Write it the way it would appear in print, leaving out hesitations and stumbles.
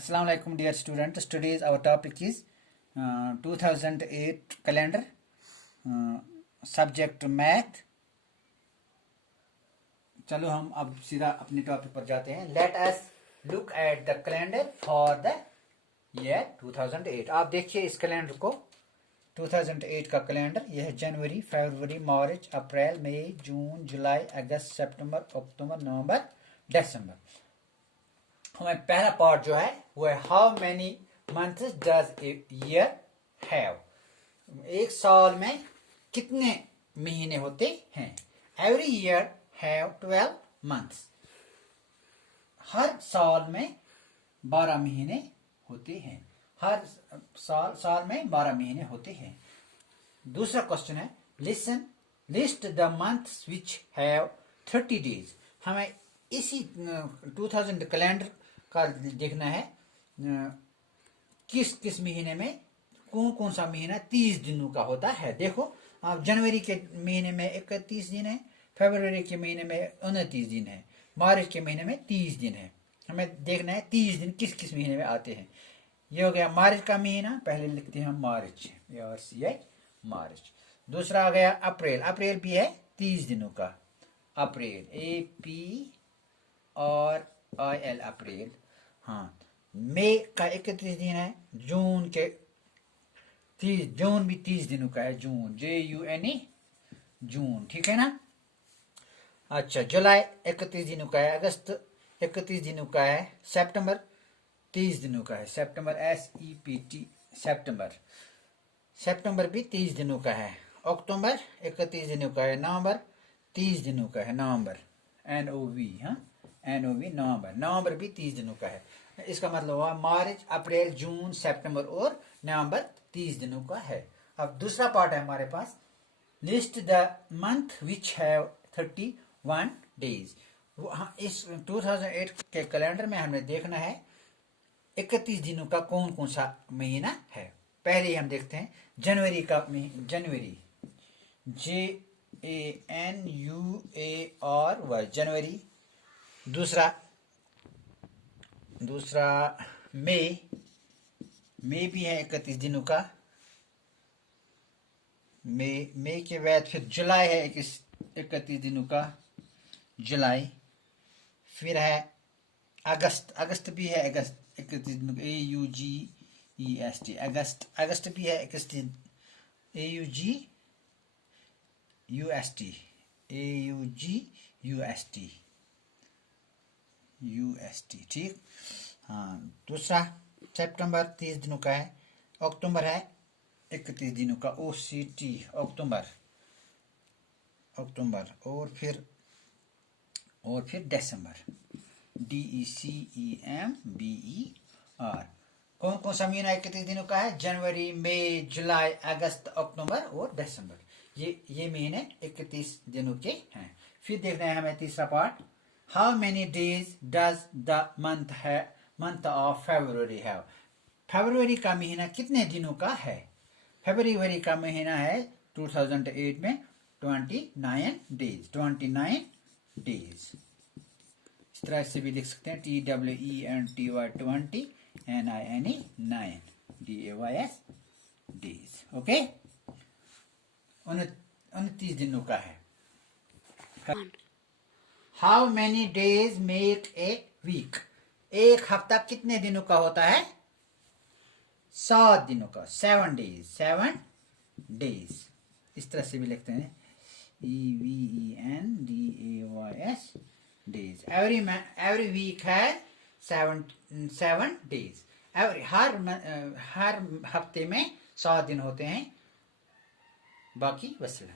Assalamu alaikum dear students. Today's our topic is 2008 calendar, subject math. चलो हम अब सीधा अपने टॉपिक पर जाते हैं. Let us look at the calendar for the year 2008. आप देखिए इस कैलेंडर को. 2008 का कैलेंडर यह है जनवरी, फरवरी, मार्च, अप्रैल, मई, जून, जुलाई, अगस्त, सितंबर, अक्टूबर, नवंबर, दिसंबर. हमें पहला पार्ट जो है वो है how many months does a year have. एक साल में कितने महीने होते हैं. Every year have 12 months. हर साल में 12 महीने होते हैं. हर साल में 12 महीने होते हैं. दूसरा क्वेश्चन है listen list the months which have 30 days. हमें इसी 2000 कैलेंडर का देखना है किस किस महीने में कौन कौन सा महीना 30 दिनों का होता है. देखो आप जनवरी के महीने में 31 दिन है, फरवरी के महीने में 29 दिन है, मार्च के महीने में 30 दिन है. हमें देखना है 30 दिन किस किस महीने में आते हैं. ये हो गया मार्च का महीना. पहले लिखते हैं मार्च, मार्च. दूसरा आ गया अप्रैल. अप्रैल भी है 30 दिनों का. अप्रैल APRIL अप्रैल. हाँ. मई का 31 दिन है. जून के 30, जून भी 30 दिनों का है. जून JUNE जून. ठीक है ना. अच्छा. जुलाई 31 दिनों का है. अगस्त 31 दिनों का है. सितंबर 30 दिनों का है. सितंबर SEPT सितंबर. सितंबर भी 30 दिनों का है. अक्टूबर 31 दिनों का है. नवंबर 30 दिनों का है. नवंबर NOV. हाँ NOV नवंबर. नवंबर भी 30 दिनों का है. इसका मतलब हुआ मार्च, अप्रैल, जून, सितंबर और नवंबर 30 दिनों का है. अब दूसरा पार्ट है हमारे पास list the month which have 31 days. इस 2008 के कैलेंडर में हमें देखना है 31 दिनों का कौन कौन सा महीना है. पहले ही हम देखते हैं जनवरी का. जनवरी JANUARY जनवरी. दूसरा मई भी है 31 दिनों का. मई के बाद फिर जुलाई है 31 दिनों का. जुलाई. फिर है अगस्त. अगस्त भी है 31 दिनों का. AUGEST अगस्त. अगस्त भी है 31 AUGUST. ठीक. हाँ. दूसरा सितंबर 30 दिनों का है. अक्टूबर है 31 दिनों का. OCT अक्टूबर. और फिर दिसंबर. DECEMBER. कौन कौन सा महीना 31 दिनों का है. जनवरी, मई, जुलाई, अगस्त, अक्टूबर और दिसंबर. ये महीने 31 दिनों के हैं. फिर देखना है हमें तीसरा part how many days does the month of February have. फरवरी का महीना कितने दिनों का है. फरवरी का महीना है 2008 में 29 डेज. 29 डेज. इस तरह से भी लिख सकते हैं TWENTY 20 NINE 9 DAYS days. Okay. 29 दिनों का है. How many days make a week. एक हफ्ता कितने दिनों का होता है. 7 दिनों का. 7 डेज. 7 डेज. इस तरह से भी लिखते हैं EVENDAYS डेज. एवरी वीक है 7 डेज. हर हफ्ते में 7 दिन होते हैं. बाकी वसल्लम.